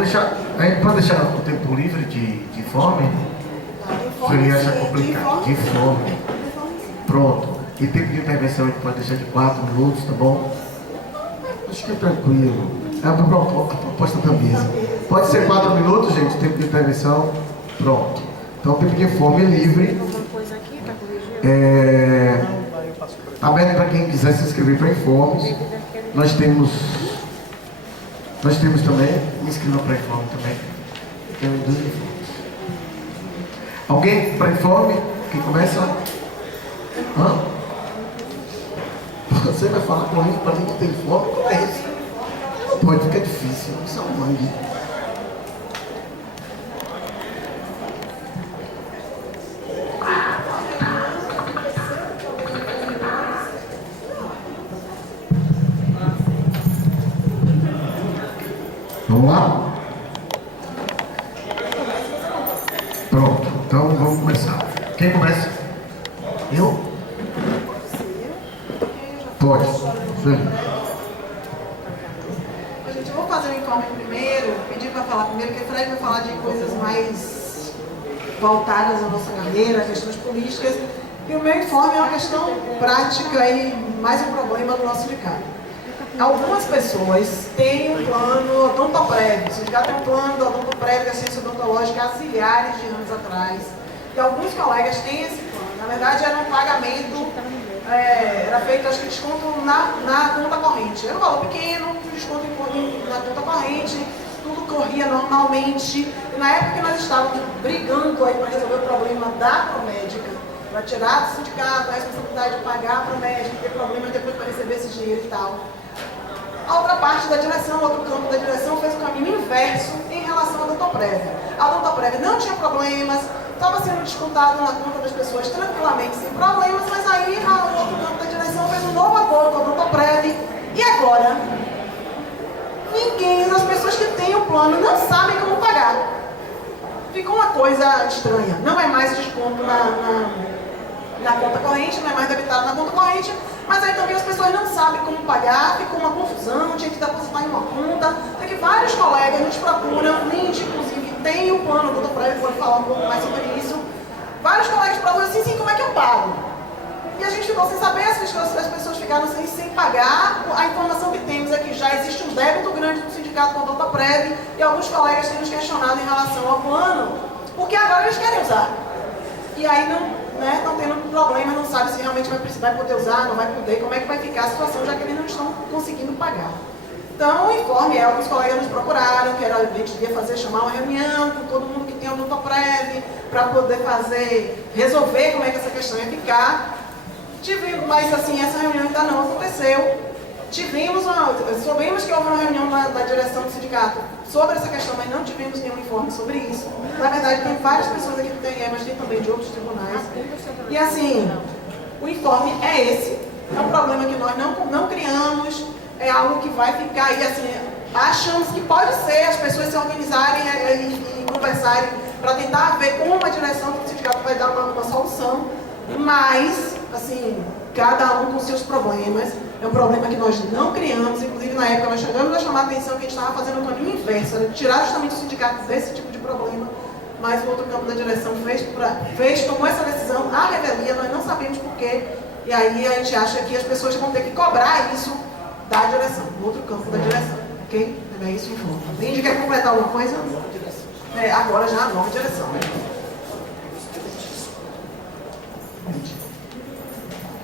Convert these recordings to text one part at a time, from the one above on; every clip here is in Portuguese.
deixar, a gente pode deixar o tempo livre de fome? Sueli acha complicado. De fome. Pronto. E tempo de intervenção a gente pode deixar de 4 minutos, tá bom? Acho que é tranquilo. É a proposta da mesa. Pode ser 4 minutos, gente, tempo de intervenção. Pronto. Então, tempo de fome livre. Está aberto para quem quiser se inscrever para Informes. Nós temos também, me inscreva para Informe também. Temos 2 Informes. Alguém para Informe? Quem começa? Hã? Você vai falar com ele para mim que tem fome? Como é isso? Não pode, fica difícil. Isso é um mangue. Vamos lá? Pronto, então vamos começar. Quem começa? Eu? Pode. Sim. Gente, eu vou fazer o informe primeiro, pedir para falar primeiro, porque o Fred vai falar de coisas mais voltadas à nossa carreira, questões políticas, e o meu informe é uma questão prática e mais um problema do nosso sindicato. Algumas pessoas têm um plano odontoprev, o sindicato tem um plano do odontoprev, da ciência odontológica, há milhares de anos atrás, e alguns colegas têm esse plano. Na verdade, era um pagamento, era feito, acho que desconto na conta corrente. Era um valor pequeno, desconto na conta corrente, tudo corria normalmente. E na época que nós estávamos brigando aí para resolver o problema da Promédica, para tirar do sindicato a responsabilidade de pagar a Promédica, ter problemas depois para receber esse dinheiro e tal. A outra parte da direção, outro campo da direção, fez o caminho inverso em relação à odontoprev. A odontoprev não tinha problemas, estava sendo descontado na conta das pessoas tranquilamente, sem problemas, mas aí o outro campo da direção fez um novo acordo com a odontoprev. E agora, as pessoas que têm o plano não sabem como pagar. Ficou uma coisa estranha. Não é mais desconto na conta corrente, não é mais debitado na conta corrente, mas aí também as pessoas não sabem como pagar, ficou uma confusão, tinha que depositar em uma conta. Tem que vários colegas nos procuram, Lindy, inclusive, tem o plano, o doutor Prévio pode falar um pouco mais sobre isso. Vários colegas procuram assim, sim, como é que eu pago? E a gente ficou sem saber, as pessoas ficaram sem pagar. A informação que temos é que já existe um débito grande do sindicato com a doutor Prévio, e alguns colegas têm nos questionado em relação ao plano, porque agora eles querem usar. E aí estão tendo problema, não sabe se realmente vai poder usar, não vai poder, como é que vai ficar a situação, já que eles não estão conseguindo pagar. Então, o informe alguns colegas nos procuraram, que a gente devia chamar uma reunião com todo mundo que tem odontoprev, para poder resolver como é que essa questão ia ficar. Mas assim, essa reunião ainda não aconteceu. Soubemos que houve uma reunião da direção do sindicato sobre essa questão, mas não tivemos nenhum informe sobre isso. Na verdade, tem várias pessoas aqui que têm, mas tem também de outros tribunais. E assim, o informe é esse. É um problema que nós não criamos, é algo que vai ficar aí, assim, achamos que pode ser as pessoas se organizarem e conversarem para tentar ver como a direção do sindicato vai dar uma solução, mas, assim, cada um com seus problemas. É um problema que nós não criamos, inclusive na época nós chegamos a chamar a atenção que a gente estava fazendo o caminho inverso, era tirar justamente o sindicato desse tipo de problema, mas o outro campo da direção tomou essa decisão, a revelia, nós não sabemos porquê, e aí a gente acha que as pessoas vão ter que cobrar isso da direção, do outro campo da direção, ok? É isso, informa. Lindy, quer completar alguma coisa? Agora já a nova direção.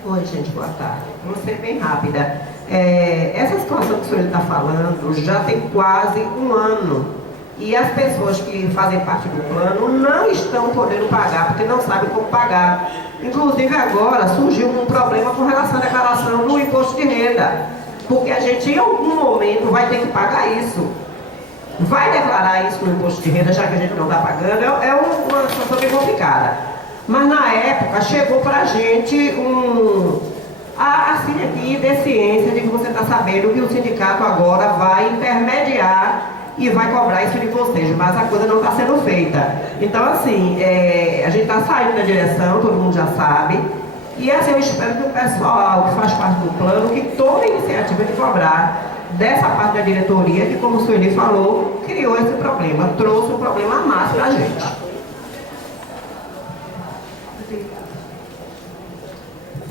Oi, gente, boa tarde. Vou ser bem rápida. Essa situação que o senhor está falando já tem quase um ano. E as pessoas que fazem parte do plano não estão podendo pagar, porque não sabem como pagar. Inclusive agora surgiu um problema com relação à declaração do imposto de renda. Porque a gente em algum momento vai ter que pagar isso. Vai declarar isso no imposto de renda, já que a gente não está pagando, é uma situação bem complicada. Mas na época chegou para a gente assim aqui de ciência de que você está sabendo que o sindicato agora vai intermediar e vai cobrar isso de vocês, mas a coisa não está sendo feita. Então assim, a gente está saindo da direção, todo mundo já sabe, e assim eu espero que o pessoal que faz parte do plano, que tome a iniciativa de cobrar dessa parte da diretoria, que como o Sueli falou, criou esse problema. problema, trouxe um problema a mais para a gente.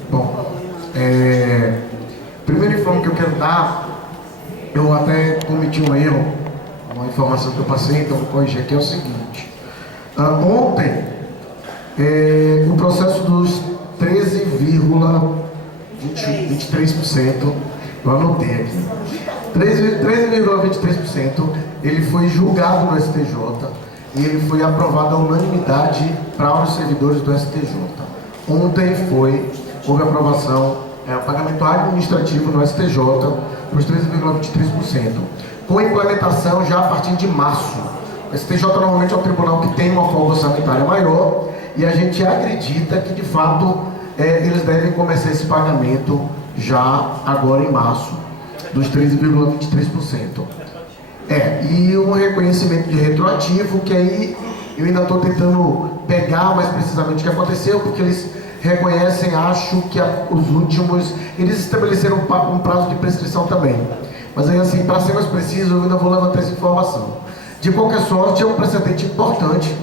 Bom, primeiro informe que eu quero dar, eu até cometi um erro, uma informação que eu passei, então vou corrigir aqui, é o seguinte. Ontem, o processo dos 13,23%, eu anotei aqui, 13,23%, ele foi julgado no STJ e ele foi aprovado à unanimidade para os servidores do STJ. Ontem houve aprovação, o pagamento administrativo no STJ dos 13,23%, com implementação já a partir de março. O STJ normalmente é um tribunal que tem uma folga orçamentária maior e a gente acredita que de fato eles devem começar esse pagamento já agora em março, dos 13,23%. E um reconhecimento de retroativo, que aí eu ainda estou tentando pegar mais precisamente o que aconteceu, porque eles reconhecem, acho que os últimos, eles estabeleceram um prazo de prescrição também. Mas aí assim, para ser mais preciso, eu ainda vou levantar essa informação. De qualquer sorte, é um precedente importante,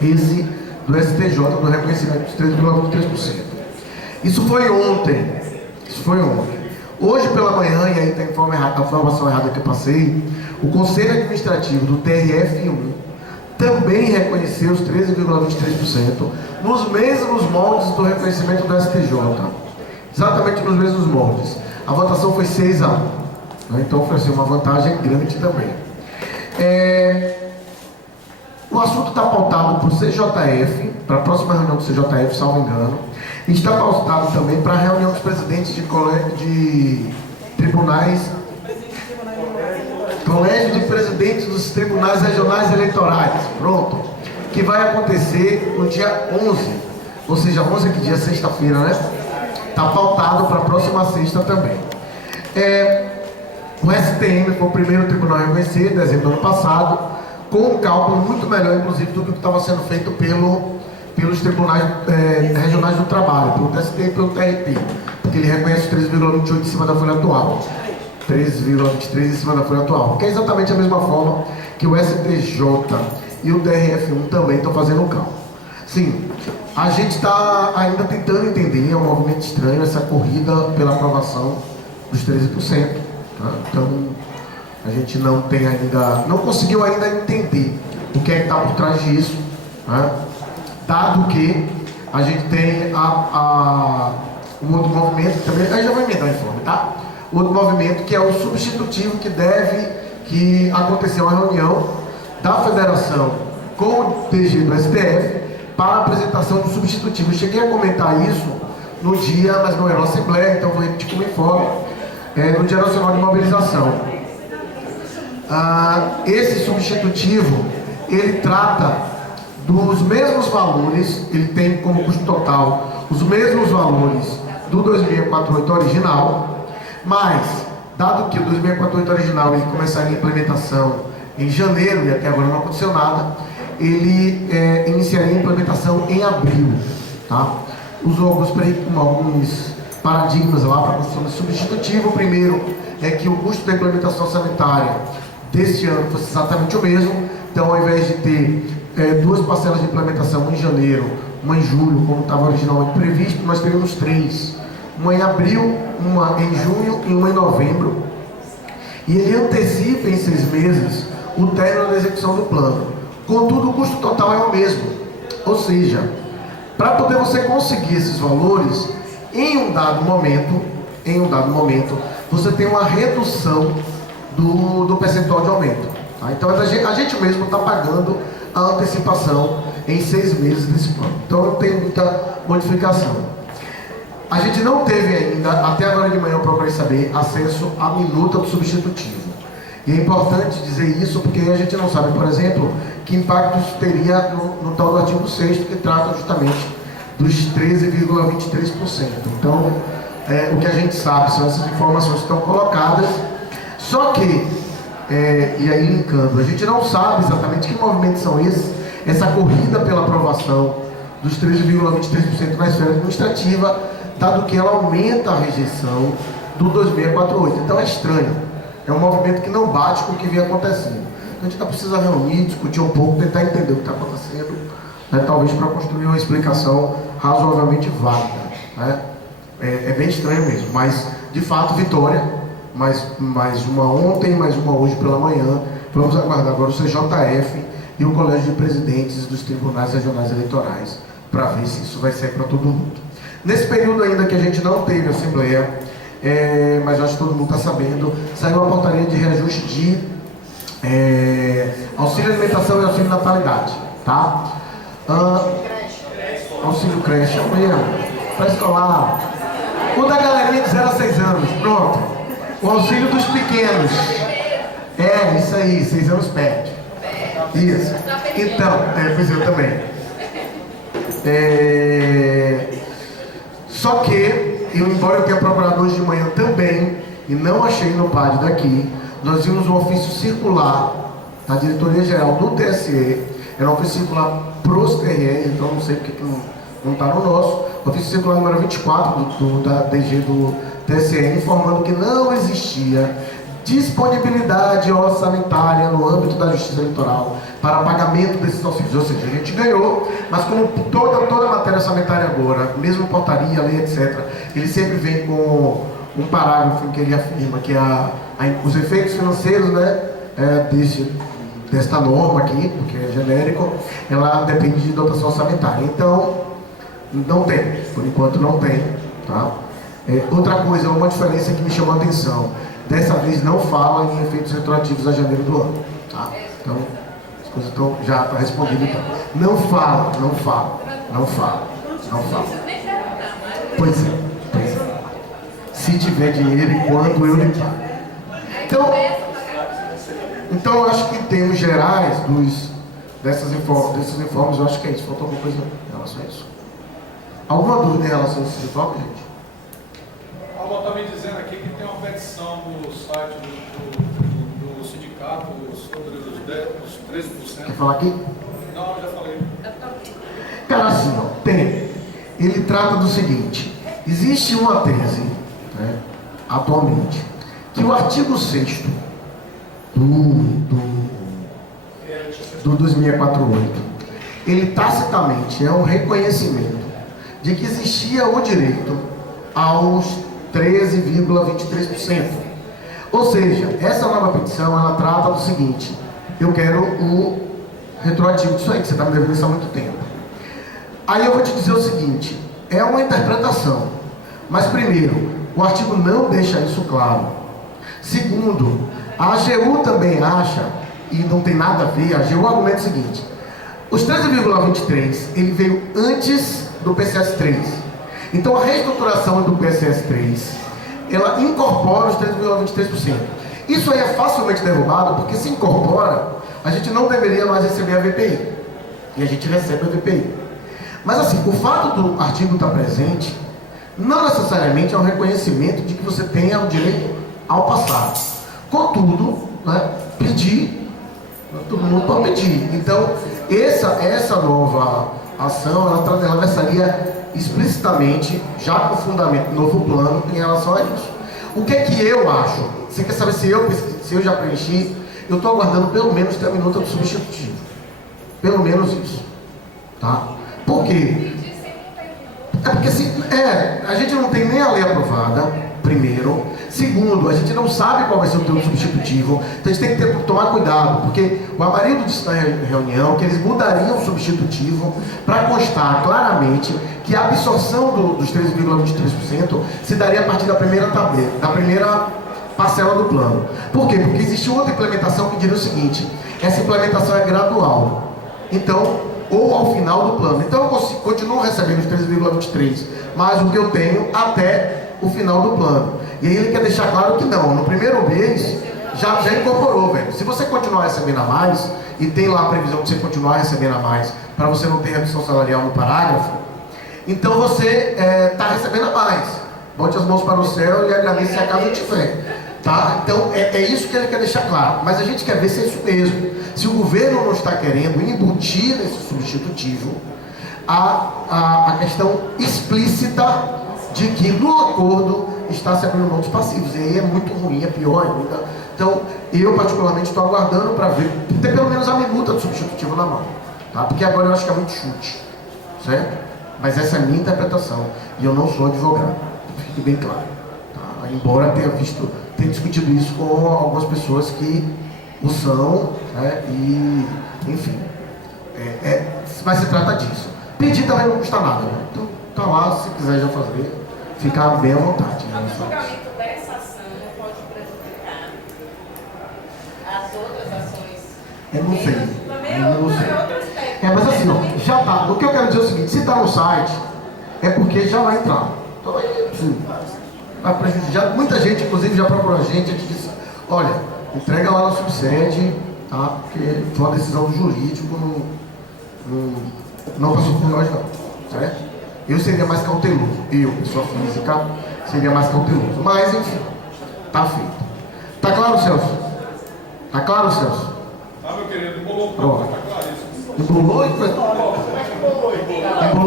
esse do STJ, do reconhecimento dos 13,23%. Isso foi ontem. Hoje pela manhã, e aí tem a informação errada que eu passei, o Conselho Administrativo do TRF1 também reconheceu os 13,23% nos mesmos moldes do reconhecimento do STJ. Exatamente nos mesmos moldes. A votação foi 6-1. Então foi assim, uma vantagem grande também. O assunto está pautado para o CJF, para a próxima reunião do CJF, salvo engano. E está pautado também para a reunião dos presidentes de tribunais, colégio de presidentes dos tribunais regionais eleitorais, pronto, que vai acontecer no dia 11, ou seja, 11 que dia? Sexta-feira, né? Está pautado para a próxima sexta também. O STM foi o primeiro tribunal a reconhecer, em dezembro do ano passado, com um cálculo muito melhor, inclusive, do que estava sendo feito pelos tribunais regionais do trabalho, pelo TST e pelo TRT, porque ele reconhece 13,28 em cima da folha atual, 13,23 em cima da folha atual, que é exatamente a mesma forma que o STJ e o TRF1 também estão fazendo o cálculo. Sim, a gente está ainda tentando entender, é um movimento estranho essa corrida pela aprovação dos 13%, tá? Então a gente não conseguiu ainda entender o que é que está por trás disso, tá? Dado que a gente tem um outro movimento também, aí já vou emendar o informe, tá? Outro movimento que é o substitutivo que aconteceu uma reunião da federação com o DG do STF para a apresentação do substitutivo. Eu cheguei a comentar isso no dia, mas não era na Assembleia, então vou repetir como informe, no Dia Nacional de Mobilização. Esse substitutivo, ele trata dos mesmos valores, ele tem como custo total os mesmos valores do 2648 original, mas, dado que o 2648 original ele começaria a implementação em janeiro, e até agora não aconteceu nada, ele iniciaria a implementação em abril, tá? Usou alguns paradigmas lá para a construção do substitutivo. O primeiro é que o custo da implementação sanitária deste ano fosse exatamente o mesmo, então ao invés de ter duas parcelas de implementação, uma em janeiro, uma em julho, como estava originalmente previsto, nós teríamos 3. Uma em abril, uma em junho e uma em novembro. E ele antecipa em 6 meses o término da execução do plano. Contudo, o custo total é o mesmo. Ou seja, para poder você conseguir esses valores, em um dado momento, você tem uma redução do percentual de aumento. Tá? Então a gente mesmo está pagando a antecipação em 6 meses desse plano. Então não tem muita modificação. A gente não teve ainda, até agora de manhã eu procurei saber, acesso à minuta do substitutivo. E é importante dizer isso porque a gente não sabe, por exemplo, que impacto isso teria no tal do artigo 6º, que trata justamente dos 13,23%. Então, o que a gente sabe são essas informações que estão colocadas, só que, e aí linkando, a gente não sabe exatamente que movimentos são esses, essa corrida pela aprovação dos 13,23% na esfera administrativa, dado que ela aumenta a rejeição do 2648. Então é estranho, é um movimento que não bate com o que vem acontecendo. A gente ainda precisa reunir, discutir um pouco, tentar entender o que está acontecendo, né, talvez para construir uma explicação razoavelmente válida. Né? É bem estranho mesmo, mas de fato vitória, mais uma ontem, mais uma hoje pela manhã. Vamos aguardar agora o CJF e o Colégio de Presidentes dos Tribunais Regionais Eleitorais para ver se isso vai sair para todo mundo. Nesse período ainda que a gente não teve assembleia, mas eu acho que todo mundo está sabendo, saiu a portaria de reajuste de auxílio alimentação e auxílio natalidade, tá? Auxílio creche, é o mesmo, pré-escolar, o da galerinha de 0 a 6 anos, pronto. O auxílio dos pequenos, isso aí, 6 anos perde. Isso. Então, pois eu também. Só que, embora eu tenha procurado hoje de manhã também, e não achei no PAD daqui, nós vimos um ofício circular da diretoria geral do TSE, era um ofício circular pros TRE, então não sei porque que não está no nosso, ofício circular número 24 da DG do TSE, informando que não existia disponibilidade orçamentária no âmbito da Justiça Eleitoral para pagamento desses auxílios. Ou seja, a gente ganhou, mas como toda a matéria orçamentária agora, mesmo portaria, lei, etc., ele sempre vem com um parágrafo em que ele afirma que os efeitos financeiros, né, desta norma aqui, porque é genérico, ela depende de dotação orçamentária. Então, não tem, por enquanto não tem. Tá? Outra coisa, uma diferença que me chamou a atenção, dessa vez não fala em efeitos retroativos a janeiro do ano. Tá? Então, as coisas já estão respondidas. Então. Não fala. Pois é. Se tiver dinheiro e quando eu lhe pago. Então eu acho que em termos gerais desses informes, eu acho que é isso. Faltou alguma coisa em relação a isso? Alguma dúvida em relação a esses informes, gente? A Alba está me dizendo aqui que tem uma petição no site do sindicato sobre os 13%. Quer falar aqui? Não, já falei. Cara, assim, tem. Ele trata do seguinte: existe uma tese, né, atualmente, que o artigo 6º do 2648, ele tacitamente é um reconhecimento de que existia o direito aos 13,23%. Ou seja, essa nova petição, ela trata do seguinte: eu quero o retroativo disso aí, que você está me devendo isso há muito tempo. Aí eu vou te dizer o seguinte, é uma interpretação, mas primeiro, o artigo não deixa isso claro. Segundo, a AGU também acha, e não tem nada a ver, a AGU argumenta o seguinte: os 13,23, ele veio antes do PCS 3. Então a reestruturação do PCS 3, ela incorpora os 13,23%. Isso aí é facilmente derrubado, porque se incorpora, a gente não deveria mais receber a VPI. E a gente recebe a VPI. Mas assim, o fato do artigo estar presente, não necessariamente é um reconhecimento de que você tenha o direito ao passado. Contudo, né, pedir, todo mundo pode pedir. Então, essa nova ação, ela versaria explicitamente, já com fundamento no novo plano, em relação a isso. O que é que eu acho? Você quer saber se eu já preenchi? Eu estou aguardando pelo menos ter a minuta do substitutivo. Pelo menos isso. Tá? Por quê? É porque a gente não tem nem a lei aprovada, primeiro. Segundo, a gente não sabe qual vai ser o termo substitutivo. Então a gente tem que tomar cuidado, porque o Amarildo disse na reunião que eles mudariam o substitutivo para constar claramente que a absorção dos 13,23% se daria a partir da primeira tabela, da primeira parcela do plano. Por quê? Porque existe outra implementação que diria o seguinte: essa implementação é gradual. Então, ou ao final do plano. Então eu continuo recebendo os 13,23, mais o que eu tenho até o final do plano. E aí ele quer deixar claro que não, no primeiro mês já incorporou, velho. Se você continuar recebendo a mais, e tem lá a previsão de você continuar recebendo a mais, para você não ter redução salarial no parágrafo, então você está recebendo a mais. Bote as mãos para o céu e agradeça se a casa tiver. Tá? Então é isso que ele quer deixar claro. Mas a gente quer ver se é isso mesmo. Se o governo não está querendo embutir nesse substitutivo a questão explícita de que no acordo está se abrindo mão dos passivos. E aí é muito ruim, é pior ainda. Então, Eu, particularmente, estou aguardando para ver, ter pelo menos a minuta do substitutivo na mão, tá? Porque agora eu acho que é muito chute, certo? Mas essa é a minha interpretação, e eu não sou advogado, fique bem claro, tá? Embora tenha discutido isso com algumas pessoas que o são, né? E, enfim, mas se trata disso. Pedir também não custa nada, né? Então, tá lá, se quiser já fazer, ficar bem à vontade. O julgamento dessa ação não pode prejudicar as outras ações. Eu não sei. Também Eu não sei. é outro aspecto. Mas assim, ó, já tá. O que eu quero dizer é o seguinte: se tá no site, é porque já vai entrar. Então aí, sim, vai prejudicar. Muita gente, inclusive, já procurou a gente disse: olha, entrega lá na subsede, tá? Porque foi uma decisão do jurídico, não passou por nós, não. Certo? Eu seria mais cauteloso. Eu, pessoa física, seria mais cauteloso. Mas, enfim, tá feito. Tá claro, Celso? Tá claro, Celso? Tá, meu querido, embolou, Pronto. tá claríssimo. Embolou? Embolou,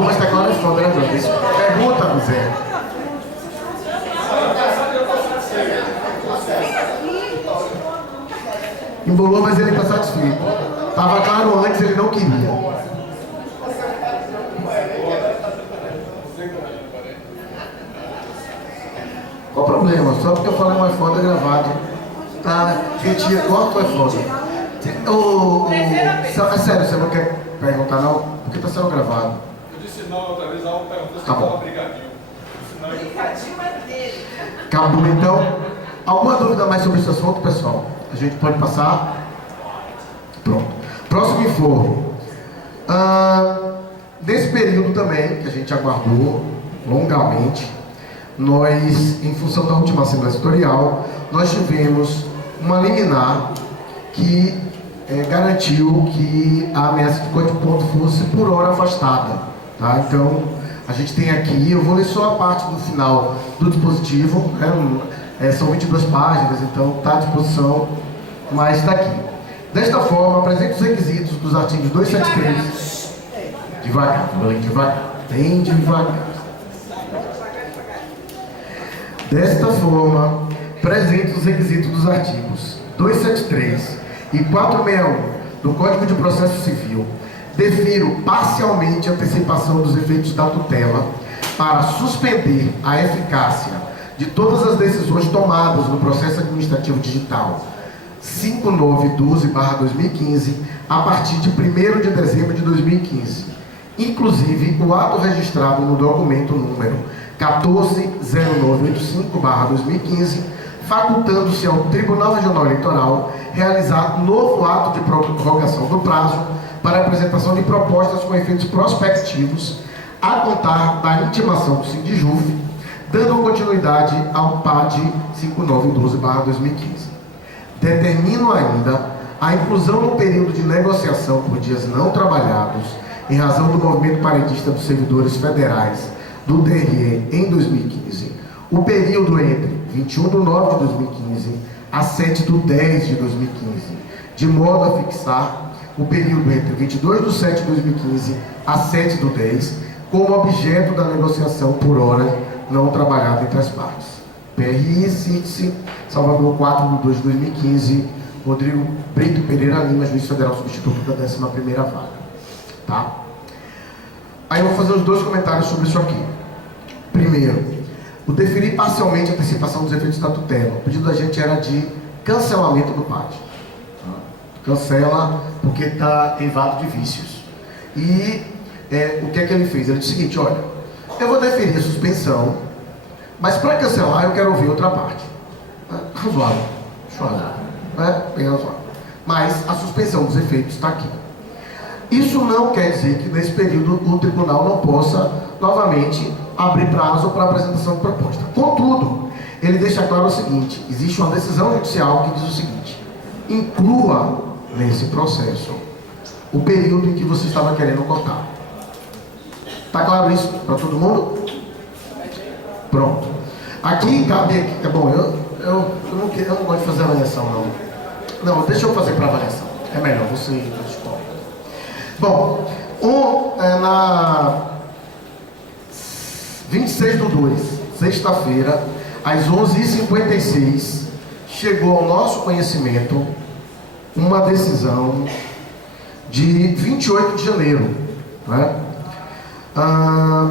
mas tá claro, é foda, né, Bruno? Pergunta, Zé. Embolou, mas ele tá satisfeito. Tava claro antes, ele não queria. Qual o problema? Só porque eu falei uma foda gravado. Tá? Retira, corta é foda. É sério, você não quer perguntar não? Porque tá sendo gravado. Eu disse não, outra vez ela perguntou se Tá bom. estava brigadinho. Brigadinho é dele. Acabou então. Alguma dúvida mais sobre esse assunto, pessoal? A gente pode passar? Pronto. Próximo informe. Nesse período também, que a gente aguardou longamente, nós, em função da última Assembleia Setorial, nós tivemos uma liminar que garantiu que a ameaça de código de ponto fosse por hora afastada. Tá? Então, a gente tem aqui, eu vou ler só a parte do final do dispositivo, né? São 22 páginas, então está à disposição, mas está aqui. Desta forma, apresente os requisitos dos artigos 273. Devagar, bem devagar. Desta forma, presente os requisitos dos artigos 273 e 461 do Código de Processo Civil, defiro parcialmente a antecipação dos efeitos da tutela para suspender a eficácia de todas as decisões tomadas no processo administrativo digital 5912/2015 a partir de 1º de dezembro de 2015, inclusive o ato registrado no documento número 140985/2015, facultando-se ao Tribunal Regional Eleitoral realizar novo ato de prorrogação do prazo para apresentação de propostas com efeitos prospectivos a contar da intimação do Sindijuf, dando continuidade ao PAD 5912/2015. Determino ainda a inclusão no período de negociação por dias não trabalhados, em razão do movimento paredista dos servidores federais do TRE em 2015, o período entre 21/9 de 2015 a 7/10 de 2015, de modo a fixar o período entre 22/7 de 2015 a 7/10 como objeto da negociação por hora não trabalhada entre as partes. PRI, CITSE, Salvador, 4/2 de 2015, Rodrigo Brito Pereira Lima, juiz federal substituto da 11ª vaga. Tá? Aí eu vou fazer os dois comentários sobre isso aqui. Primeiro, o deferir parcialmente a antecipação dos efeitos da tutela. O pedido da gente era de cancelamento do PAD. Tá? Cancela porque está eivado de vícios. E o que é que ele fez? Ele disse o seguinte: olha, eu vou deferir a suspensão, mas para cancelar eu quero ouvir outra parte. Razoável. Bem razoável. Mas a suspensão dos efeitos está aqui. Isso não quer dizer que nesse período o tribunal não possa novamente abrir prazo para apresentação de proposta. Contudo, ele deixa claro o seguinte: existe uma decisão judicial que diz o seguinte: inclua nesse processo o período em que você estava querendo cortar. Está claro isso para todo mundo? Pronto. Aqui cabe. É bom, eu não gosto de fazer avaliação, não. Não, deixa eu fazer para avaliação. É melhor, você escolhe. Bom, na 26/2, sexta-feira, às 11h56, chegou ao nosso conhecimento uma decisão de 28 de janeiro, né?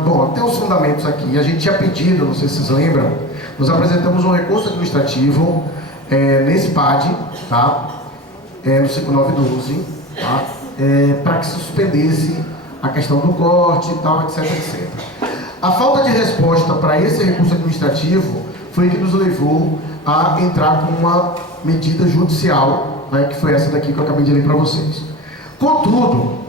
Bom, tem os fundamentos aqui. A gente tinha pedido, não sei se vocês lembram, nós apresentamos um recurso administrativo nesse PAD, tá? No 5912, tá? Para que se suspendesse a questão do corte e tal, etc, etc. A falta de resposta para esse recurso administrativo foi que nos levou a entrar com uma medida judicial, né, que foi essa daqui que eu acabei de ler para vocês. Contudo,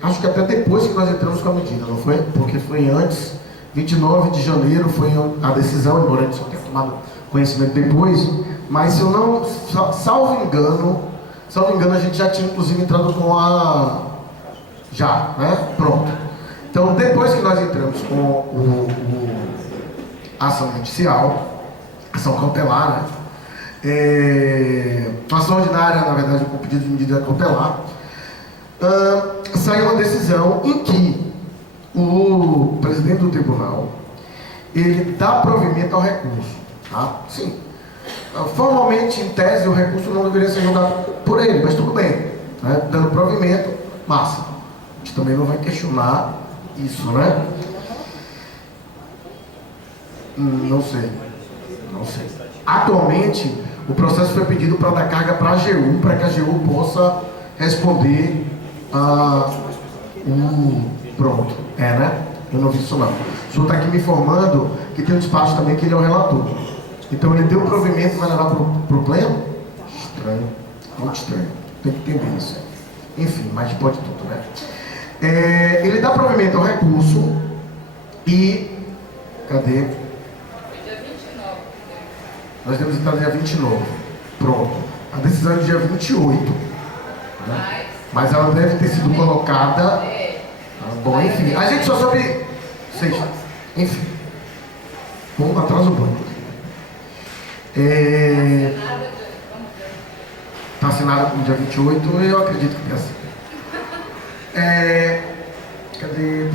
acho que até depois que nós entramos com a medida, não foi? Porque foi antes, 29 de janeiro foi a decisão, embora a gente só tenha tomado conhecimento depois, mas se eu não, salvo engano, a gente já tinha inclusive entrado com né? Pronto. Então, depois que nós entramos com a ação judicial, ação cautelar, né? Ação ordinária, na verdade, com pedido de medida cautelar, saiu uma decisão em que o presidente do tribunal, ele dá provimento ao recurso, tá? Sim. Formalmente, em tese, o recurso não deveria ser julgado por ele, mas tudo bem, né? Dando provimento, massa. A gente também não vai questionar isso, né? Não sei. Atualmente, o processo foi pedido para dar carga para a AGU, para que a AGU possa responder pronto. Né? Eu não vi isso não. O senhor está aqui me informando que tem um despacho também que ele é o relator. Então ele deu o provimento e vai levar para o pleno? Estranho. Muito estranho. Tem que entender isso. Enfim, mas pode tudo, né? Ele dá provimento ao recurso e... Cadê? Dia 29. Nós temos entrado dia 29. Pronto. A decisão é do dia 28. Né? Mas ela deve ter sido colocada... Bom, enfim. A gente só soube... Enfim. Vamos atrás do banco. Está assinado no dia 28, eu acredito que tenha sido. Cadê?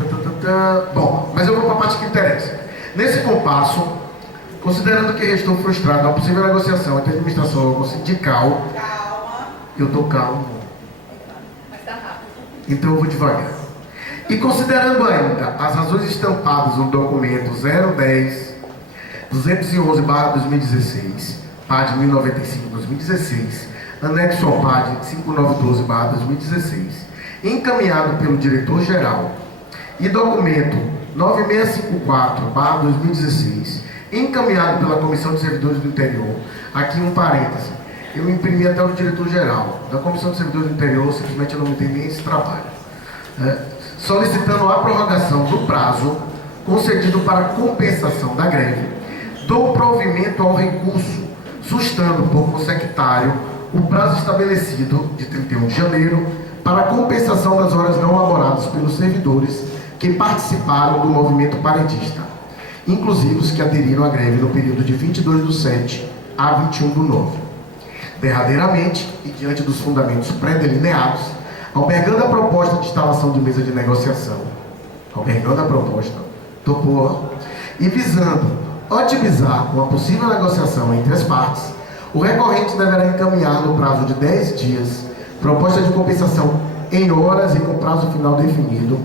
Bom, mas eu vou para a parte que interessa. Nesse compasso, considerando que restou frustrada a possível negociação entre a administração sindical, eu estou calmo. Mas tá rápido. Então eu vou devagar. E considerando ainda as razões estampadas no documento 010-211/2016, PAD 1095/2016, anexo ao PAD 5912/2016, encaminhado pelo diretor-geral, e documento 9654/2016, encaminhado pela Comissão de Servidores do Interior, aqui um parêntese, eu imprimi até o diretor-geral, da Comissão de Servidores do Interior, simplesmente eu não entendi nem esse trabalho, solicitando a prorrogação do prazo concedido para compensação da greve, dou provimento ao recurso, sustando por consectário o prazo estabelecido de 31 de janeiro para a compensação das horas não laboradas pelos servidores que participaram do movimento paredista, inclusive os que aderiram à greve no período de 22/7 a 21/9. Derradeiramente, e diante dos fundamentos pré-delineados, albergando a proposta de instalação de mesa de negociação, e visando otimizar uma possível negociação entre as partes, o recorrente deverá encaminhar no prazo de 10 dias proposta de compensação em horas e com prazo final definido,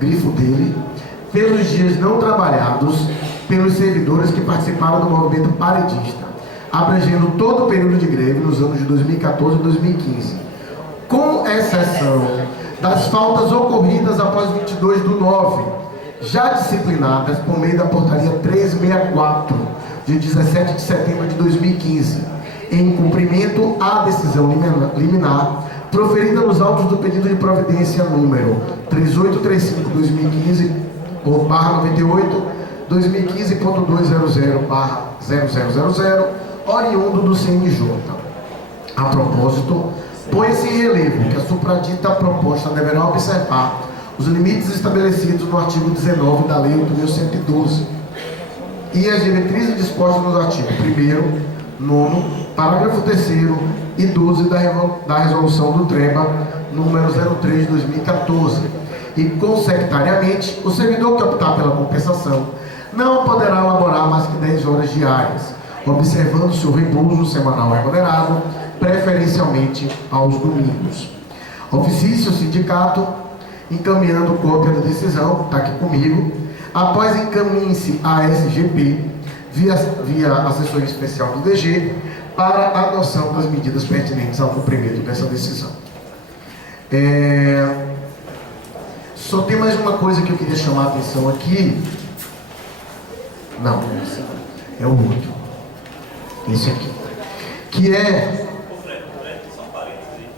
grifo dele, pelos dias não trabalhados pelos servidores que participaram do movimento paredista, abrangendo todo o período de greve nos anos de 2014 e 2015, com exceção das faltas ocorridas após 22/9, já disciplinadas por meio da portaria 364, de 17 de setembro de 2015, em cumprimento à decisão liminar proferida nos autos do pedido de providência número 3835/2015 ou /98 2015.200/0000, oriundo do CNJ. A propósito, põe-se em relevo que a supradita proposta deverá observar os limites estabelecidos no artigo 19 da Lei 8.112 e as diretrizes dispostas nos artigos 1º, 9º, parágrafo 3º e 12 da Resolução do TREBA número 03 de 2014. E, consecutariamente, o servidor que optar pela compensação não poderá elaborar mais que 10 horas diárias, observando-se o repouso semanal remunerado, preferencialmente aos domingos. Oficie-se o sindicato, encaminhando cópia da decisão, está aqui comigo. Após encaminhe-se à SGP, via assessoria especial do DG, para a adoção das medidas pertinentes ao cumprimento dessa decisão. Só tem mais uma coisa que eu queria chamar a atenção aqui. Não, esse é o outro. Esse aqui. Que é... Só um parênteses aí.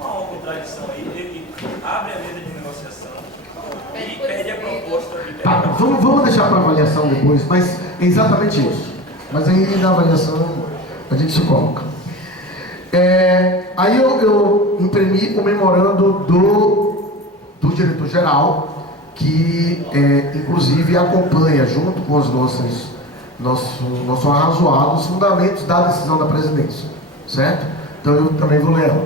Não há uma contradição aí de que abre a mesa de negociação e pede a proposta. Tá, vamos deixar para avaliação depois, mas é exatamente isso. Mas aí na avaliação a gente se coloca. Aí eu imprimi o memorando do diretor-geral, que inclusive acompanha, junto com os nosso arrazoado, os fundamentos da decisão da presidência, certo? Então eu também vou ler ela.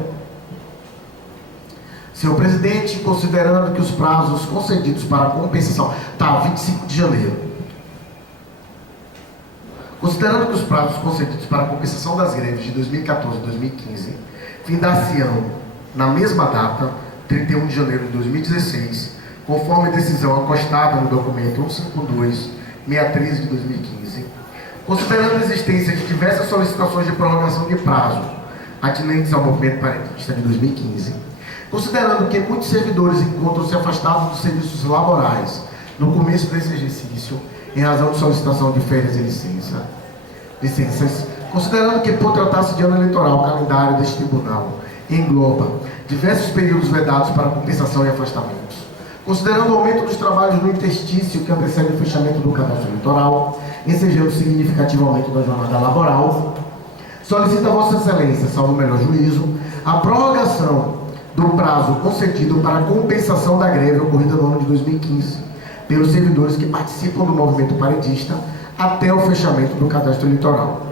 Senhor presidente, considerando que os prazos concedidos para a compensação... Tá, 25 de janeiro. Considerando que os prazos concedidos para a compensação das greves de 2014 e 2015 findar-se-ão na mesma data, 31 de janeiro de 2016, conforme a decisão acostada no documento 152-613 de 2015, considerando a existência de diversas solicitações de prorrogação de prazo atinentes ao movimento parentista de 2015, considerando que muitos servidores encontram-se afastados dos serviços laborais no começo desse exercício, em razão de solicitação de férias e licenças, considerando que, por tratar-se de ano eleitoral, o calendário deste tribunal engloba diversos períodos vedados para compensação e afastamentos, considerando o aumento dos trabalhos no interstício que antecede o fechamento do cadastro eleitoral, ensejando significativo aumento da jornada laboral, solicita a Vossa Excelência, salvo o melhor juízo, a prorrogação do prazo concedido para a compensação da greve ocorrida no ano de 2015 pelos servidores que participam do movimento parentista até o fechamento do cadastro eleitoral.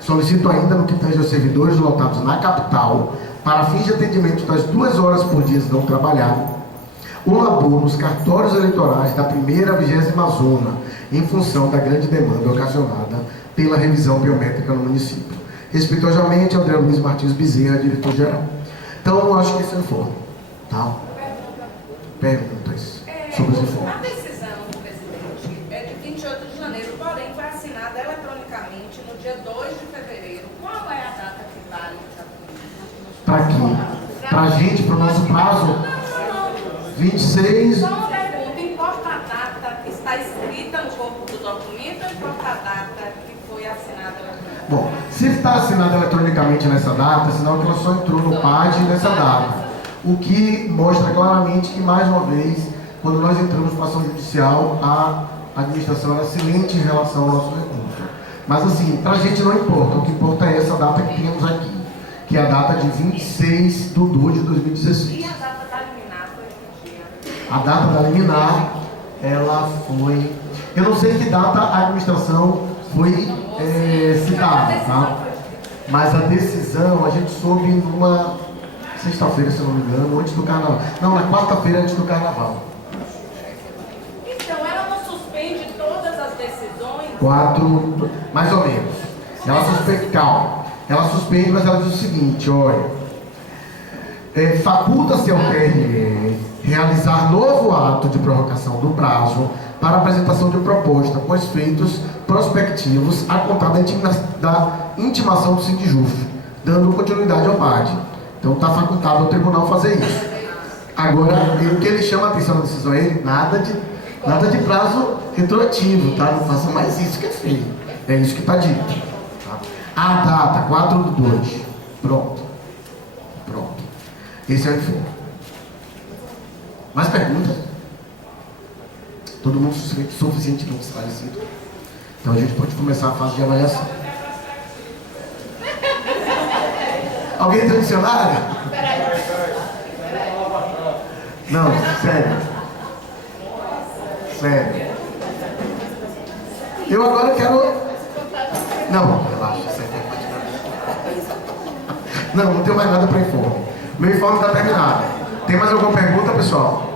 Solicito ainda, no que tange aos servidores lotados na capital, para fins de atendimento das 2 horas por dia não trabalhado, o labor nos cartórios eleitorais da primeira à 20ª zona, em função da grande demanda ocasionada pela revisão biométrica no município. Respeitosamente, André Luiz Martins Bezerra, diretor-geral. Então, eu acho que esse é o informe. Tá? Perguntas sobre os informes. A decisão do presidente é de 28 de janeiro, porém foi assinada eletronicamente no dia 2 de fevereiro. Qual é a data que vale? Para quê? Para a gente, para o nosso prazo? 26. Só uma pergunta: importa a data que está escrita no corpo do documento ou importa a data que foi assinada eletronicamente? Bom, se está assinado eletronicamente nessa data, é sinal que ela só entrou no PAD nessa data. O que mostra claramente que, mais uma vez, quando nós entramos com a ação judicial, a administração era silente em relação ao nosso recurso. Mas assim, para a gente não importa, o que importa é essa data que temos aqui, que é a data de 26 de 2 de 2016. E a data da liminar foi que dia? A data da liminar, ela foi... Eu não sei que data a administração foi citada, tá? Mas a decisão a gente soube numa sexta-feira, se eu não me engano, antes do carnaval. Não, na quarta-feira antes do carnaval. Então, ela não suspende todas as decisões? 4, mais ou menos. Ela suspende, calma. Ela suspende, mas ela diz o seguinte, olha. Faculta-se ao TRE realizar novo ato de prorrogação do prazo para apresentação de proposta com os feitos prospectivos a contar da intimação do Sindjuf, dando continuidade ao PAD. Então está facultado ao tribunal fazer isso. Agora, o que ele chama a atenção na decisão é nada de prazo retroativo, tá? Não faça mais isso que é feio. É isso que está dito. Tá? A data, 4/2. Pronto. Esse é o informe. Mais perguntas? Todo mundo suficientemente esclarecido? Então a gente pode começar a fase de avaliação. Alguém tem um dicionário? Não, sério. Eu agora quero... Não, relaxa. Não tenho mais nada para informe. Meu informe está terminado. Tem mais alguma pergunta, pessoal?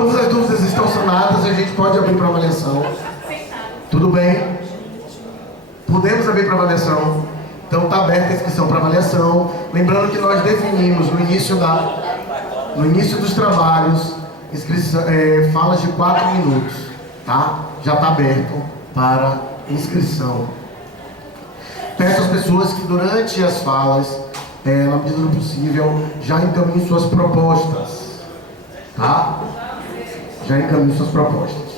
Todas as dúvidas estão sanadas, a gente pode abrir para avaliação. Tudo bem? Podemos abrir para avaliação. Então está aberta a inscrição para avaliação. Lembrando que nós definimos no início dos trabalhos, falas de 4 minutos. Tá? Já está aberto para inscrição. Peço às pessoas que durante as falas, na medida do possível, já encaminhem suas propostas. Tá? Já encaminhem suas propostas.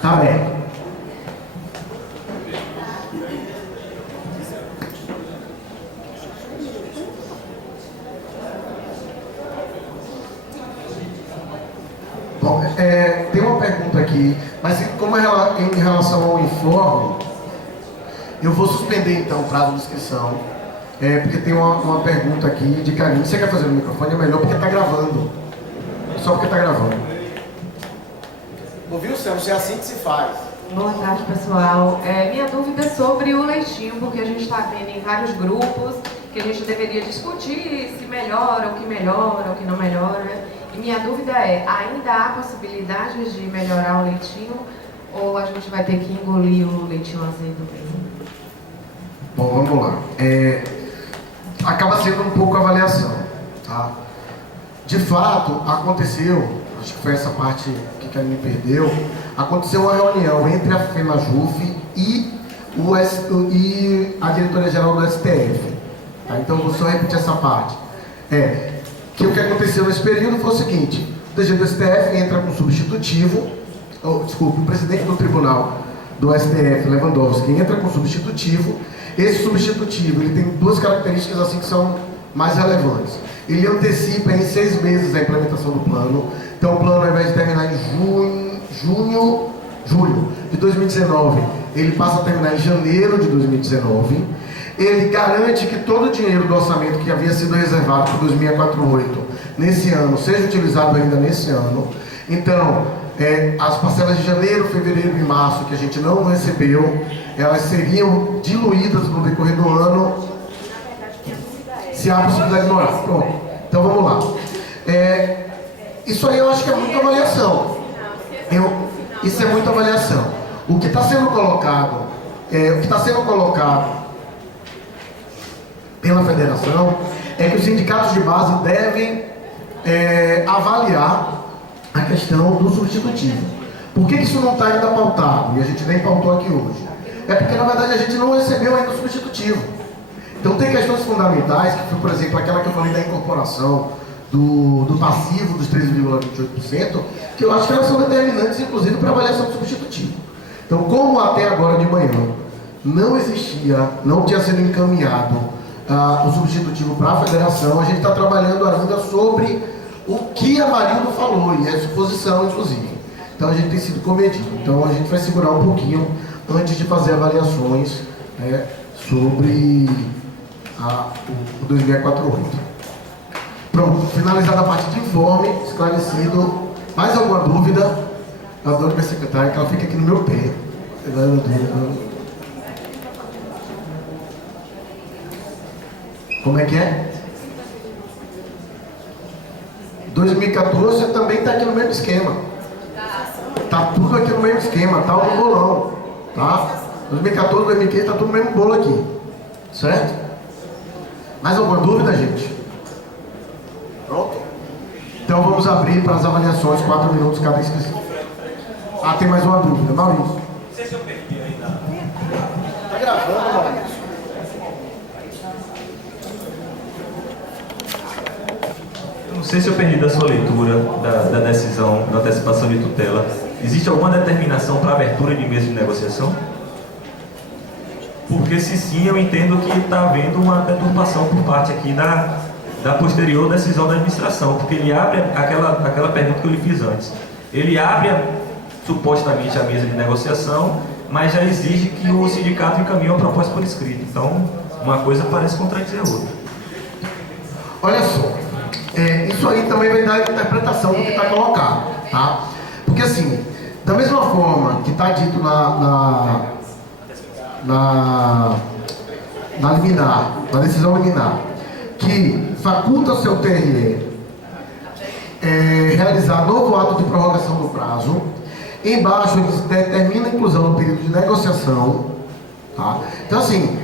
Tá aberto. Bom, tem uma pergunta aqui, mas como é em relação ao informe, eu vou suspender então o prazo de inscrição, porque tem uma pergunta aqui de Karine. Você quer fazer no microfone? É melhor porque está gravando. Só porque está gravando. Ouviu, Sam? É assim que se faz. Boa tarde, pessoal. Minha dúvida é sobre o leitinho, porque a gente está vendo em vários grupos que a gente deveria discutir se melhora, o que não melhora. E minha dúvida é, ainda há possibilidades de melhorar o leitinho ou a gente vai ter que engolir o leitinho azedo mesmo? Bom, vamos lá. Acaba sendo um pouco a avaliação. Tá? De fato, aconteceu, acho que foi essa parte que a me perdeu, aconteceu uma reunião entre a FENAJUF e a diretoria-geral do STF. Tá? Então, vou só repetir essa parte. Que o que aconteceu nesse período foi o seguinte: o DG do STF entra com substitutivo, o presidente do tribunal do STF, Lewandowski, entra com substitutivo. Esse substitutivo, ele tem 2 características assim que são mais relevantes. Ele antecipa em 6 meses a implementação do plano. Então, o plano, ao invés de terminar em julho de 2019, ele passa a terminar em janeiro de 2019. Ele garante que todo o dinheiro do orçamento que havia sido reservado para 2648 nesse ano seja utilizado ainda nesse ano. Então, as parcelas de janeiro, fevereiro e março que a gente não recebeu, elas seriam diluídas no decorrer do ano, se há possibilidade de morar. Pronto. Então vamos lá. Isso aí eu acho que é muita avaliação. Isso é muita avaliação. O que está sendo colocado, pela federação é que os sindicatos de base devem avaliar a questão do substitutivo. Por que isso não está ainda pautado? E a gente nem pautou aqui hoje. É porque, na verdade, a gente não recebeu ainda o substitutivo. Então, tem questões fundamentais, que foi, por exemplo, aquela que eu falei da incorporação do passivo dos 13,28%, que eu acho que elas são determinantes, inclusive, para a avaliação do substitutivo. Então, como até agora de manhã não tinha sido encaminhado o substitutivo para a federação, a gente está trabalhando ainda sobre o que a Marildo falou, e é suposição, inclusive. Então, a gente tem sido comedido. Então, a gente vai segurar um pouquinho antes de fazer avaliações sobre o 2648. Pronto, finalizada a parte de informe, esclarecido. Mais alguma dúvida? A dona minha secretária, que ela fica aqui no meu pé. Como é que é? 2014 também está aqui no mesmo esquema. Está tudo aqui no mesmo esquema, tá o bolão. Tá? 2014, 2015, está tudo no mesmo bolo aqui. Certo? Mais alguma dúvida, gente? Pronto? Então vamos abrir para as avaliações, 4 minutos cada inscrição. Tem mais uma dúvida. Maurício. Não sei se eu perdi ainda. Está gravando, Maurício? Não sei se eu perdi da sua leitura da decisão da antecipação de tutela. Existe alguma determinação para abertura de mesa de negociação? Porque se sim, eu entendo que está havendo uma deturpação por parte aqui da posterior decisão da administração, porque ele abre aquela pergunta que eu lhe fiz antes. Ele abre supostamente a mesa de negociação, mas já exige que o sindicato encaminhe uma proposta por escrito. Então, uma coisa parece contradizer a outra. Olha só, isso aí também vai dar a interpretação do que está colocado, tá? Porque assim, da mesma forma que está dito na liminar, na decisão liminar, que faculta ao seu TRE realizar novo ato de prorrogação do prazo. Embaixo ele determina a inclusão no período de negociação. Tá? Então assim,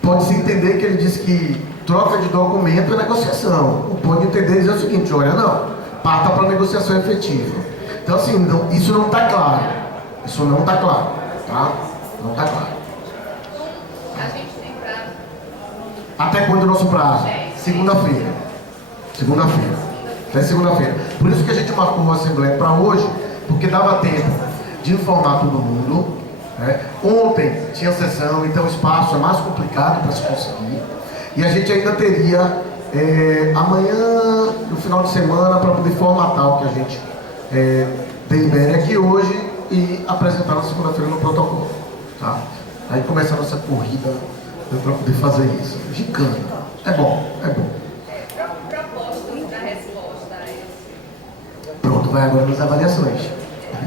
pode-se entender que ele diz que troca de documento é negociação. Ou pode entender e dizer o seguinte, olha, não, parta para negociação efetiva. Então assim, não, isso não está claro. Isso não está claro. Tá? Não está claro. A gente tem prazo. Até quando o nosso prazo? Segunda-feira. Segunda-feira. Até segunda-feira. Por isso que a gente marcou uma assembleia para hoje, porque dava tempo de informar todo mundo. Né? Ontem tinha sessão, então o espaço é mais complicado para se conseguir. E a gente ainda teria amanhã, no final de semana, para poder formatar o que a gente delibere aqui hoje e apresentar na segunda-feira no protocolo. Tá? Aí começa a nossa corrida para poder fazer isso. Gigante. É bom, é bom. Propostas da resposta a esse. Pronto, vai agora nas avaliações.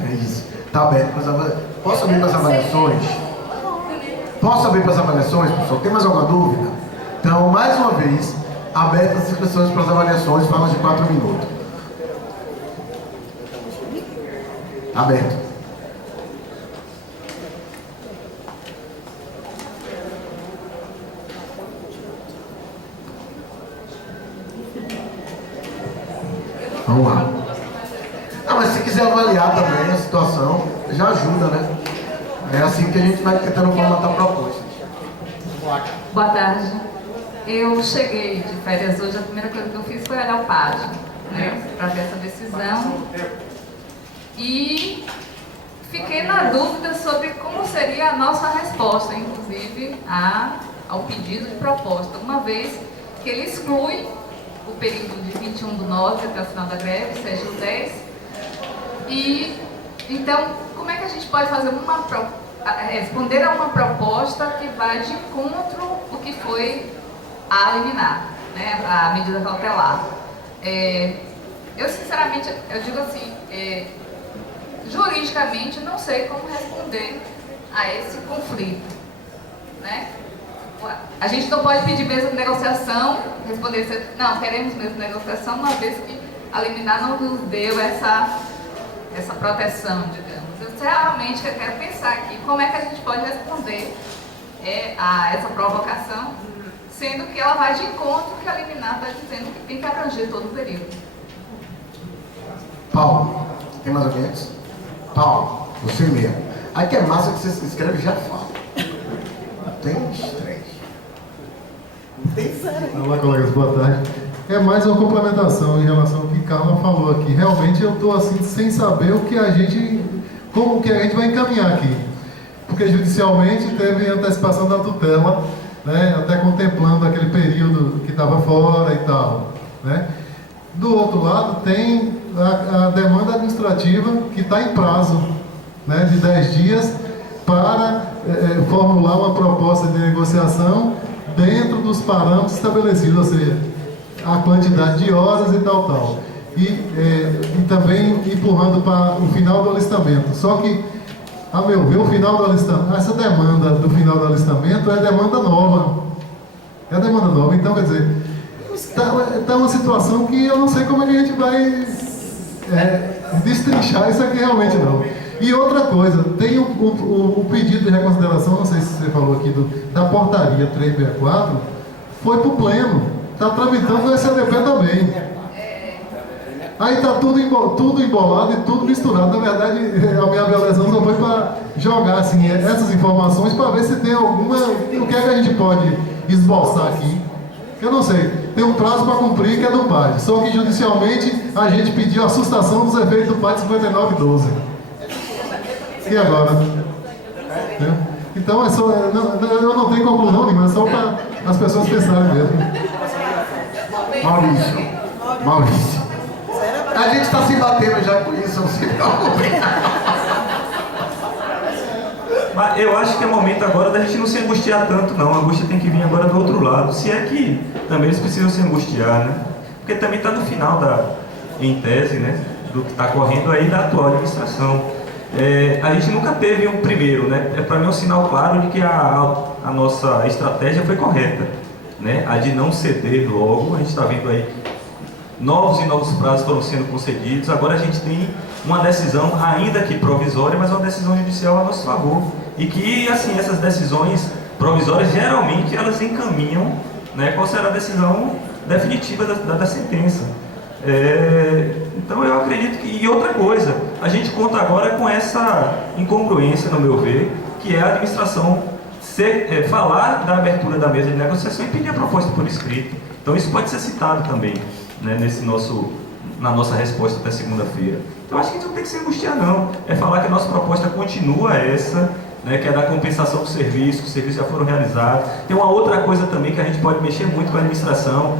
É isso. Está aberto para as avaliações. Posso abrir para as avaliações? Posso abrir para as avaliações, pessoal? Tem mais alguma dúvida? Então, mais uma vez, abertas as inscrições para as avaliações, falas de 4 minutos. Aberto. Vamos lá. Não, mas se quiser avaliar também a situação, já ajuda, né? É assim que a gente vai tentando formatar propostas. Boa tarde. Eu cheguei de férias hoje, a primeira coisa que eu fiz foi olhar o PAD, né, para ver essa decisão. E fiquei na dúvida sobre como seria a nossa resposta, inclusive, ao pedido de proposta, uma vez que ele exclui o período de 21/9 até o final da greve, 6/10. E, então, como é que a gente pode fazer responder a uma proposta que vai de encontro o que foi a liminar, né, a medida cautelar? Eu, sinceramente, eu digo assim, juridicamente, não sei como responder a esse conflito, né? A gente não pode pedir mesa de negociação, responder, não, queremos mesa de negociação, uma vez que a liminar não nos deu essa proteção, digamos. Eu realmente quero pensar aqui como é que a gente pode responder a essa provocação, sendo que ela vai de encontro que a liminar está dizendo que tem que abranger todo o período. Paulo, tem mais alguém antes? Paulo, você mesmo. Aí que é massa que você se inscreve e já fala. Tem uns 3. Tem 0. Olá, colegas, boa tarde. É mais uma complementação em relação ao que Carla falou aqui. Realmente eu estou assim, sem saber como que a gente vai encaminhar aqui. Porque judicialmente teve antecipação da tutela, né, até contemplando aquele período que estava fora e tal. Né? Do outro lado, tem a demanda administrativa que está em prazo, né, de 10 dias para formular uma proposta de negociação dentro dos parâmetros estabelecidos, ou seja, a quantidade de horas e tal. E também empurrando para o final do alistamento. Só que, a meu ver, o final do alistamento, essa demanda do final do alistamento é demanda nova. É demanda nova. Então, quer dizer, está uma situação que eu não sei como é que a gente vai destrinchar isso aqui realmente não. E outra coisa, tem o pedido de reconsideração, não sei se você falou aqui, da portaria 364, foi para o pleno, está tramitando o SADP também. Aí está tudo embolado e tudo misturado. Na verdade, a minha avaliação só foi para jogar assim, essas informações para ver se tem alguma, o que é que a gente pode esboçar aqui. Eu não sei, tem um prazo para cumprir que é do PAD, só que judicialmente a gente pediu a sustação dos efeitos do PAD 5912. E agora? Então, eu não tenho conclusão nenhuma, é só para as pessoas pensarem mesmo. Maurício. A gente está se batendo já com isso, não se preocupe. Mas eu acho que é momento agora da gente não se angustiar tanto, não. A angústia tem que vir agora do outro lado. Se é que também eles precisam se angustiar, né? Porque também está no final em tese, né? Do que está correndo aí da atual administração. A gente nunca teve um primeiro, né? Para mim é um sinal claro de que a nossa estratégia foi correta, né? A de não ceder logo, a gente está vendo aí novos e novos prazos foram sendo concedidos. Agora a gente tem uma decisão, ainda que provisória, mas uma decisão judicial a nosso favor. E que, assim, essas decisões provisórias, geralmente, elas encaminham, né, qual será a decisão definitiva da sentença. Então eu acredito que... E outra coisa, a gente conta agora com essa incongruência, no meu ver, que é a administração falar da abertura da mesa de negociação e pedir a proposta por escrito. Então isso pode ser citado também, né, na nossa resposta até segunda-feira. Então acho que a gente não tem que se angustiar não, é falar que a nossa proposta continua essa, né, que é da compensação do serviço, que os serviços já foram realizados. Tem uma outra coisa também que a gente pode mexer muito com a administração,